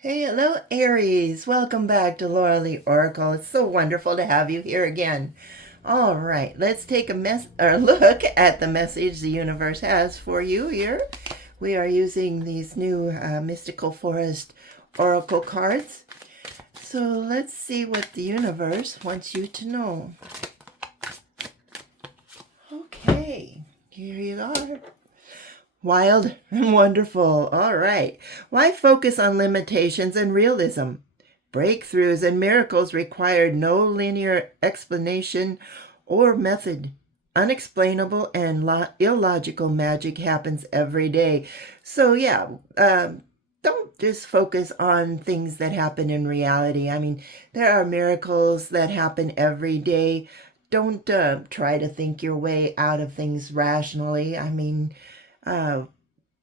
Hey, hello, Aries. Welcome back to Laura Lee Oracle. It's so wonderful to have you here again. All right, let's take a look at the message the universe has for you here. We are using these new Mystical Forest Oracle cards. So let's see what the universe wants you to know. Okay, here you are. Wild and wonderful. All right. Why focus on limitations and realism? Breakthroughs and miracles require no linear explanation or method. Unexplainable and illogical magic happens every day. So, yeah, don't just focus on things that happen in reality. I mean, there are miracles that happen every day. Don't try to think your way out of things rationally. I mean, uh,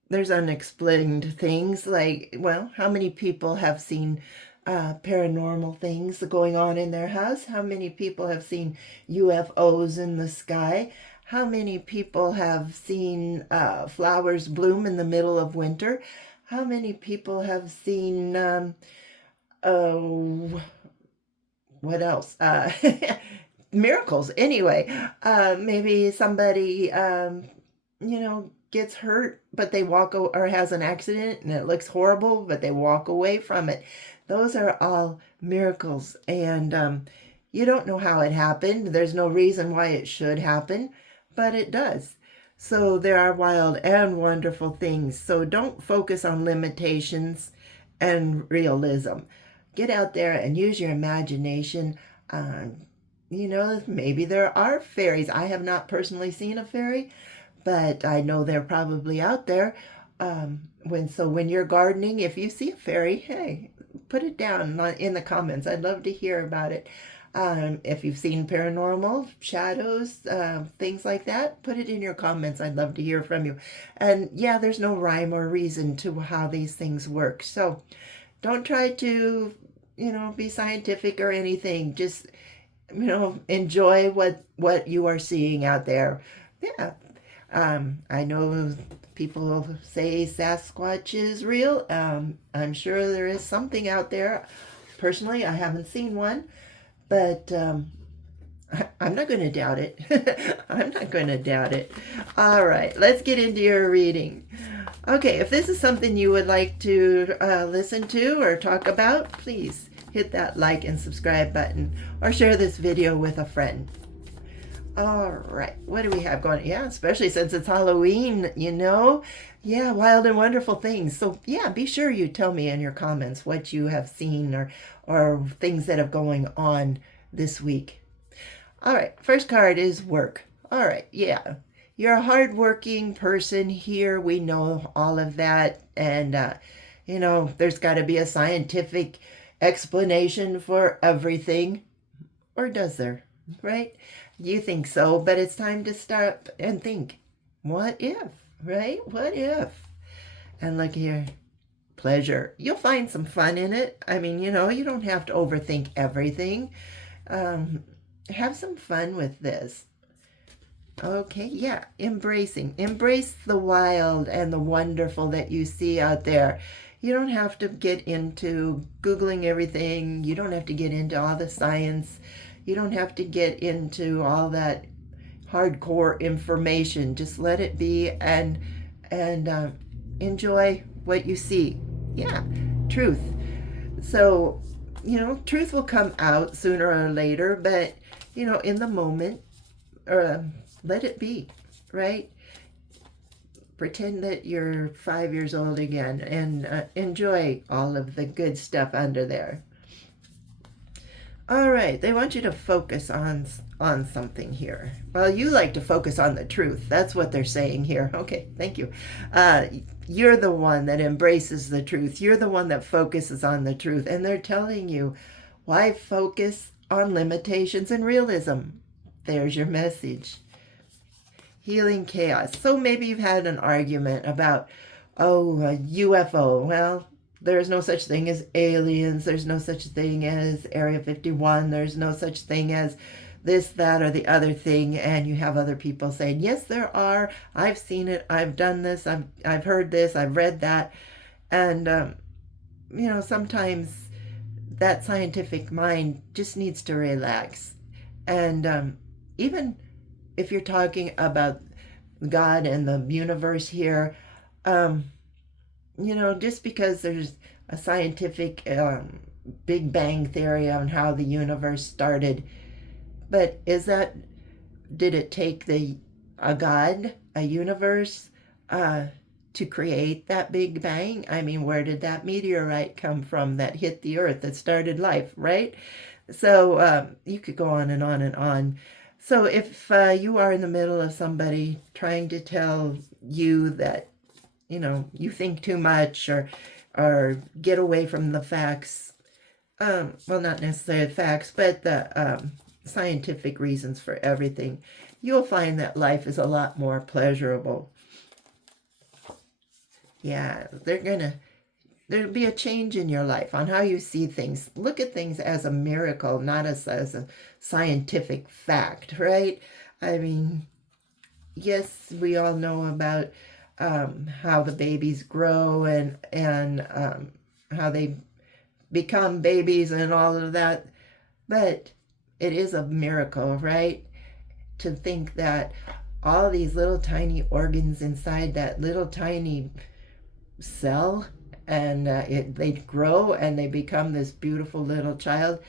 there's unexplained things like, well, how many people have seen paranormal things going on in their house? How many people have seen UFOs in the sky? How many people have seen flowers bloom in the middle of winter? How many people have seen, oh, what else? Miracles. Anyway, maybe somebody, gets hurt, but they or has an accident and it looks horrible, but they walk away from it. Those are all miracles. And you don't know how it happened. There's no reason why it should happen, but it does. So there are wild and wonderful things. So don't focus on limitations and realism. Get out there and use your imagination. Maybe there are fairies. I have not personally seen a fairy, but I know they're probably out there. When you're gardening, if you see a fairy, hey, put it down in the comments. I'd love to hear about it. If you've seen paranormal, shadows, things like that, put it in your comments. I'd love to hear from you. And yeah, there's no rhyme or reason to how these things work. So don't try to, be scientific or anything. Just, enjoy what you are seeing out there. Yeah. I know people say Sasquatch is real. I'm sure there is something out there. Personally, I haven't seen one, but I'm not going to doubt it. I'm not going to doubt it. All right, let's get into your reading. Okay, if this is something you would like to listen to or talk about, please hit that like and subscribe button or share this video with a friend. All right, what do we have going? Yeah, especially since it's Halloween, Yeah, wild and wonderful things. So yeah, be sure you tell me in your comments what you have seen or things that are going on this week. All right, first card is work. All right, yeah. You're a hardworking person here. We know all of that. And, there's got to be a scientific explanation for everything. Or does there? Right? You think so, but it's time to stop and think, what if, right? What if? And look here, pleasure. You'll find some fun in it. I mean, you don't have to overthink everything. Have some fun with this. Okay, yeah, Embrace the wild and the wonderful that you see out there. You don't have to get into Googling everything. You don't have to get into all the science. You don't have to get into all that hardcore information. Just let it be and enjoy what you see. Yeah, truth. So, truth will come out sooner or later, but, in the moment, let it be, right? Pretend that you're 5 years old again and enjoy all of the good stuff under there. All right, they want you to focus on something here. Well, you like to focus on the truth. That's what they're saying here. Okay, thank you. You're the one that embraces the truth. You're the one that focuses on the truth. And they're telling you, why focus on limitations and realism? There's your message. Healing chaos. So maybe you've had an argument about, a UFO. Well, there's no such thing as aliens. There's no such thing as Area 51. There's no such thing as this, that, or the other thing. And you have other people saying, yes, there are. I've seen it. I've done this. I've heard this. I've read that. And sometimes that scientific mind just needs to relax. And even if you're talking about God and the universe here, um, just because there's a scientific Big Bang theory on how the universe started, but did it take a God, a universe, uh, to create that Big Bang? I mean, where did that meteorite come from that hit the Earth that started life, right? So you could go on and on and on. So if you are in the middle of somebody trying to tell you that you think too much, or get away from the facts, well, not necessarily facts, but the scientific reasons for everything, you'll find that life is a lot more pleasurable. Yeah, there'll be a change in your life on how you see things. Look at things as a miracle, not as a scientific fact, right? I mean, yes, we all know about how the babies grow, and how they become babies and all of that, but it is a miracle, right? To think that all these little tiny organs inside that little tiny cell, and they grow and they become this beautiful little child.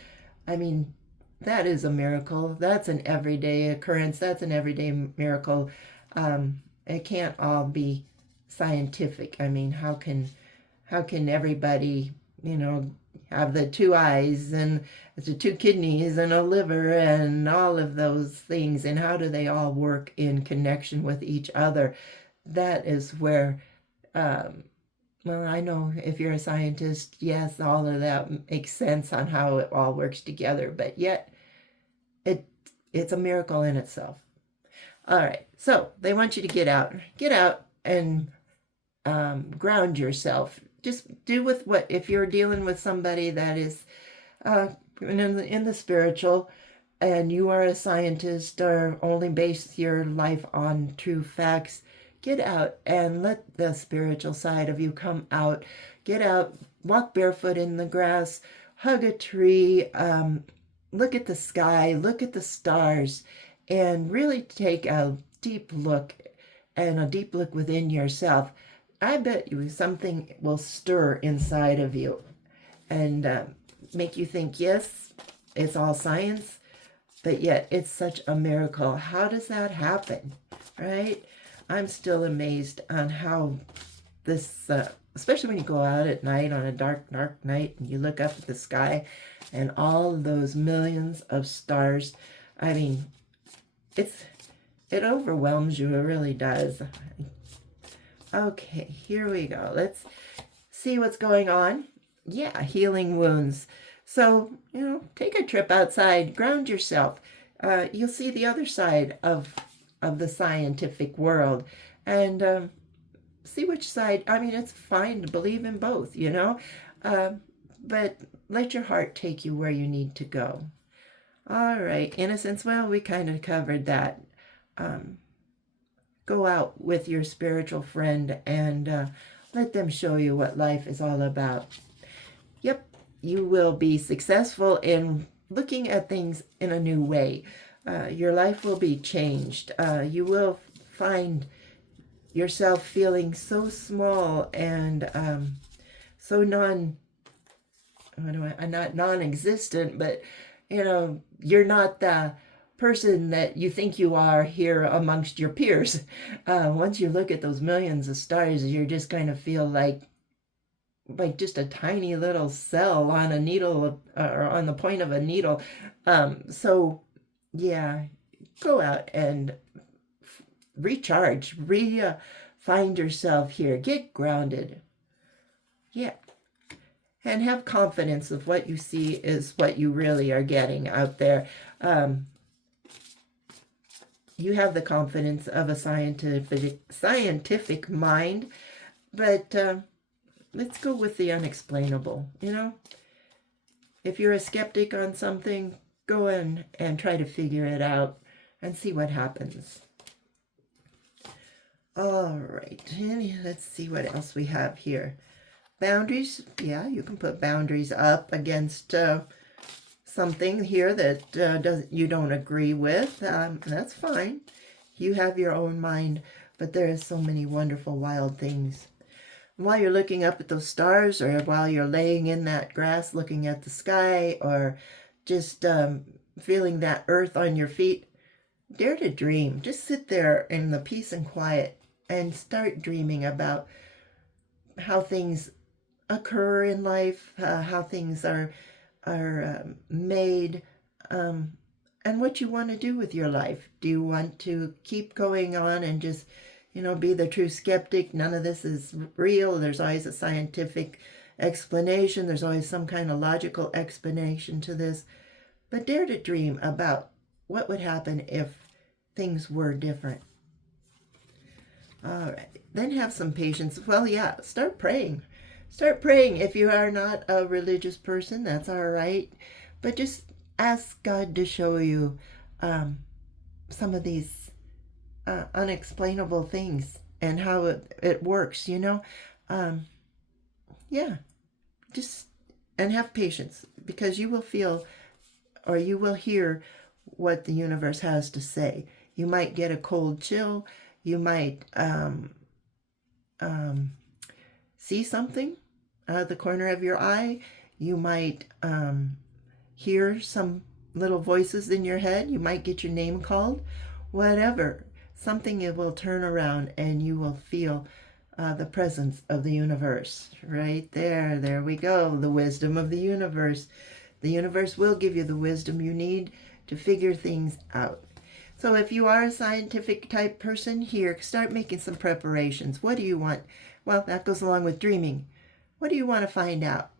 I mean, that is a miracle. That's an everyday occurrence. That's an everyday miracle. It can't all be scientific. I mean, how can everybody, have the two eyes and the two kidneys and a liver and all of those things, and how do they all work in connection with each other? That is where, well, I know if you're a scientist, yes, all of that makes sense on how it all works together, but yet it it's a miracle in itself. All right, so they want you to get out and ground yourself. Just do with what, if you're dealing with somebody that is uh, in the spiritual, and you are a scientist or only base your life on true facts, get out and let the spiritual side of you come out. Get out, walk barefoot in the grass, hug a tree, look at the sky, look at the stars, and really take a deep look, and a deep look within yourself. I bet you something will stir inside of you, and make you think, yes, it's all science, but yet it's such a miracle. How does that happen, right? I'm still amazed on how this, especially when you go out at night on a dark, dark night and you look up at the sky and all those millions of stars. I mean, it overwhelms you. It really does. Okay, here we go. Let's see what's going on. Yeah, healing wounds. So, take a trip outside, ground yourself. You'll see the other side of the scientific world, and see which side. I mean, it's fine to believe in both, but let your heart take you where you need to go. All right, innocence. Well, we kind of covered that. Go out with your spiritual friend and let them show you what life is all about. Yep, you will be successful in looking at things in a new way. Your life will be changed. You will find yourself feeling so small and so not non-existent, but you're not the person that you think you are here amongst your peers. Once you look at those millions of stars, you're just going to feel like just a tiny little cell on a needle, or on the point of a needle. So yeah, go out and recharge, find yourself here, get grounded. Yeah. And have confidence of what you see is what you really are getting out there. You have the confidence of a scientific mind, but let's go with the unexplainable. If you're a skeptic on something, go in and try to figure it out and see what happens. All right, let's see what else we have here. Boundaries, yeah, you can put boundaries up against something here that you don't agree with. That's fine. You have your own mind, but there is so many wonderful wild things. While you're looking up at those stars, or while you're laying in that grass looking at the sky, or just feeling that earth on your feet, dare to dream. Just sit there in the peace and quiet and start dreaming about how things occur in life, how things are made, um, and what you want to do with your life. Do you want to keep going on and just, be the true skeptic? None of this is real. There's always a scientific explanation. There's always some kind of logical explanation to this. But dare to dream about what would happen if things were different. All right. Then have some patience. Well, yeah, start praying. Start praying. If you are not a religious person, that's all right. But just ask God to show you some of these unexplainable things and how it works, Yeah, just, and have patience, because you will feel, or you will hear what the universe has to say. You might get a cold chill. You might see something out of the corner of your eye. You might hear some little voices in your head. You might get your name called. Whatever. Something it will turn around and you will feel the presence of the universe. Right there. There we go. The wisdom of the universe. The universe will give you the wisdom you need to figure things out. So if you are a scientific type person, here, start making some preparations. What do you want? Well, that goes along with dreaming. What do you want to find out?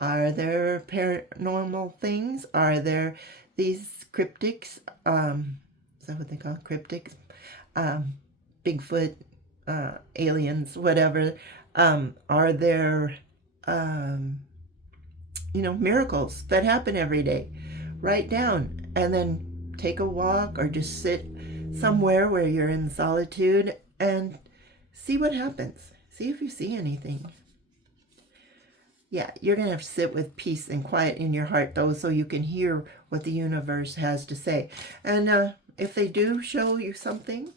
Are there paranormal things? Are there these cryptics? Is that what they call cryptics? Bigfoot, aliens, whatever. Are there, miracles that happen every day? Write down and then take a walk or just sit somewhere where you're in solitude and see what happens. See if you see anything. Yeah, you're going to have to sit with peace and quiet in your heart, though, so you can hear what the universe has to say. And if they do show you something,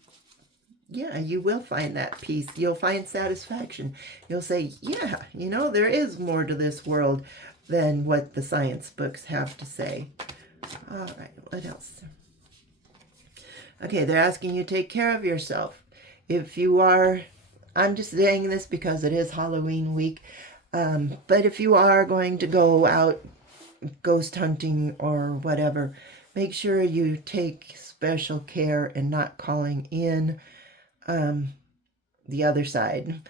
yeah, you will find that peace. You'll find satisfaction. You'll say, yeah, there is more to this world than what the science books have to say. All right, what else? Okay, they're asking you to take care of yourself. If you are, I'm just saying this because it is Halloween week, but if you are going to go out ghost hunting or whatever, make sure you take special care in not calling in the other side,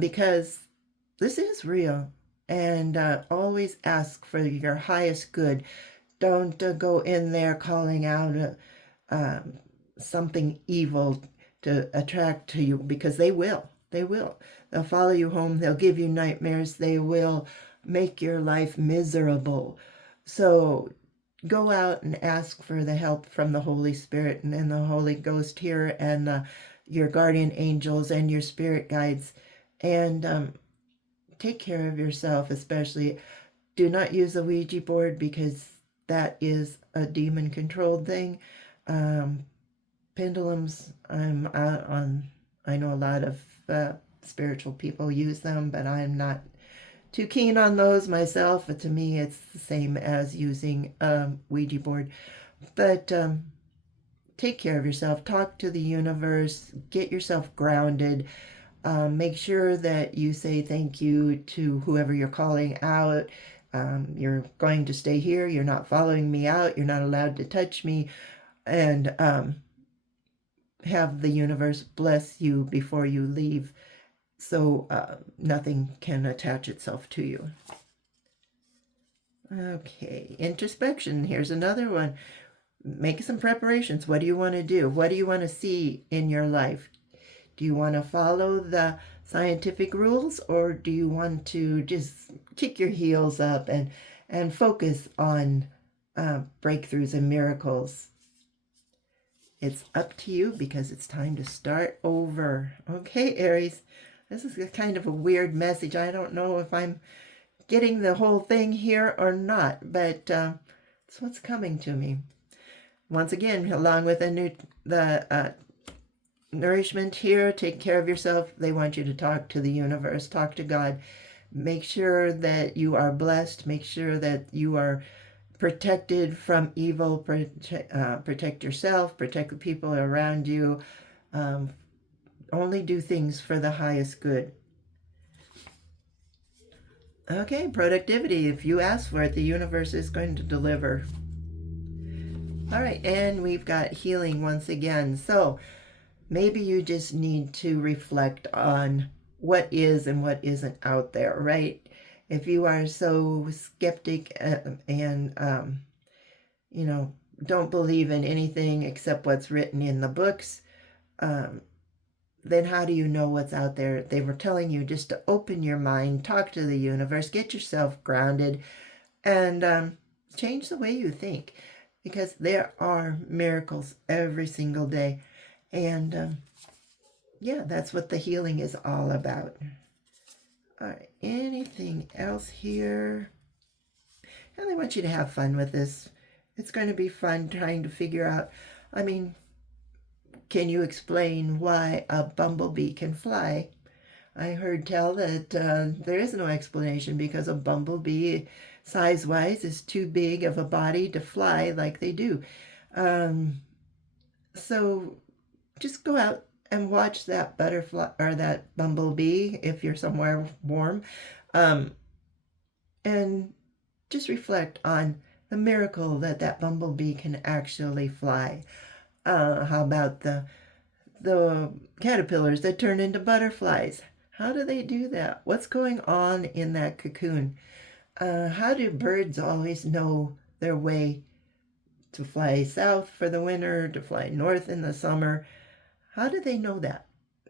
because this is real, and always ask for your highest good. Don't go in there calling out something evil to attract to you, because they will. They'll follow you home. They'll give you nightmares. They will make your life miserable. So go out and ask for the help from the Holy Spirit and the Holy Ghost here, and your guardian angels and your spirit guides, and take care of yourself. Especially, do not use a Ouija board, because that is a demon controlled thing. Pendulums, I know a lot of spiritual people use them, but I'm not too keen on those myself. But to me, it's the same as using a Ouija board. But take care of yourself. Talk to the universe. Get yourself grounded. Make sure that you say thank you to whoever you're calling out. You're going to stay here. You're not following me out. You're not allowed to touch me. And have the universe bless you before you leave, so nothing can attach itself to you. Okay, introspection. Here's another one. Make some preparations. What do you want to do? What do you want to see in your life? Do you want to follow the scientific rules, or do you want to just kick your heels up and focus on breakthroughs and miracles? It's up to you, because it's time to start over. Okay, Aries, This is a kind of a weird message. I don't know if I'm getting the whole thing here or not, but it's what's coming to me. Once again, along with the nourishment here, take care of yourself. They want you to talk to the universe, talk to God. Make sure that you are blessed. Make sure that you are protected from evil. Protect yourself, protect the people around you. Only do things for the highest good. Okay, productivity. If you ask for it, the universe is going to deliver. All right, and we've got healing once again. So maybe you just need to reflect on what is and what isn't out there, right? If you are so skeptic and don't believe in anything except what's written in the books, then how do you know what's out there? They were telling you just to open your mind, talk to the universe, get yourself grounded, and change the way you think, because there are miracles every single day. And yeah, that's what the healing is all about. All right, anything else here? And I want you to have fun with this. It's going to be fun trying to figure out, can you explain why a bumblebee can fly? I heard tell that there is no explanation, because a bumblebee, size-wise, is too big of a body to fly like they do. So just go out and watch that butterfly or that bumblebee if you're somewhere warm, and just reflect on the miracle that bumblebee can actually fly. How about the caterpillars that turn into butterflies? How do they do that? What's going on in that cocoon? How do birds always know their way to fly south for the winter, to fly north in the summer? How do they know that?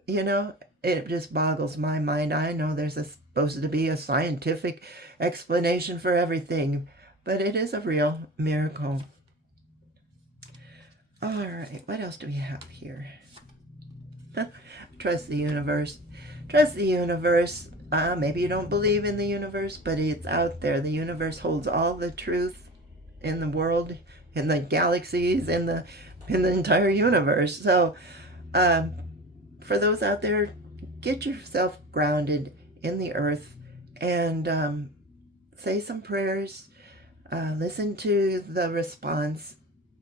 It just boggles my mind. I know there's supposed to be a scientific explanation for everything, but it is a real miracle. All right, what else do we have here? Trust the universe. Trust the universe. Maybe you don't believe in the universe, but it's out there. The universe holds all the truth in the world, in the galaxies, in the entire universe. So for those out there, get yourself grounded in the earth and say some prayers. Listen to the response,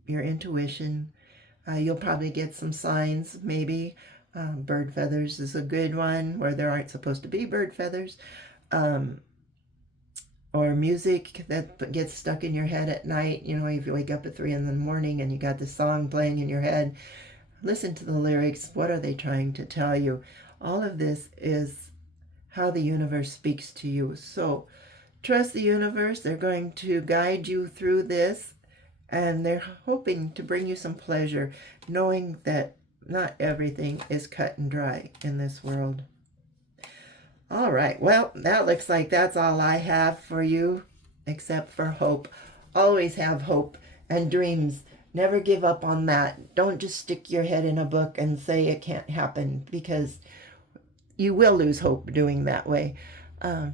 your intuition. You'll probably get some signs, maybe. Bird feathers is a good one, where there aren't supposed to be bird feathers. Or music that gets stuck in your head at night. If you wake up at 3 in the morning and you got this song playing in your head, listen to the lyrics. What are they trying to tell you? All of this is how the universe speaks to you. So trust the universe. They're going to guide you through this, and they're hoping to bring you some pleasure, knowing that not everything is cut and dry in this world. All right, well, that looks like that's all I have for you, except for hope. Always have hope and dreams. Never give up on that. Don't just stick your head in a book and say it can't happen, because you will lose hope doing that way.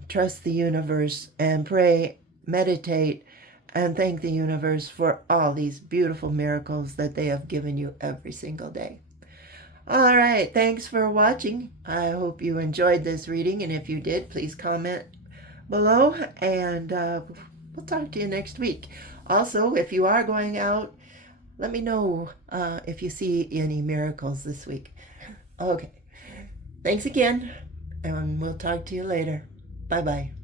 Trust the universe and pray, meditate, and thank the universe for all these beautiful miracles that they have given you every single day. All right, thanks for watching. I hope you enjoyed this reading, and if you did, please comment below, and we'll talk to you next week. Also, if you are going out, let me know if you see any miracles this week. Okay, thanks again, and we'll talk to you later. Bye-bye.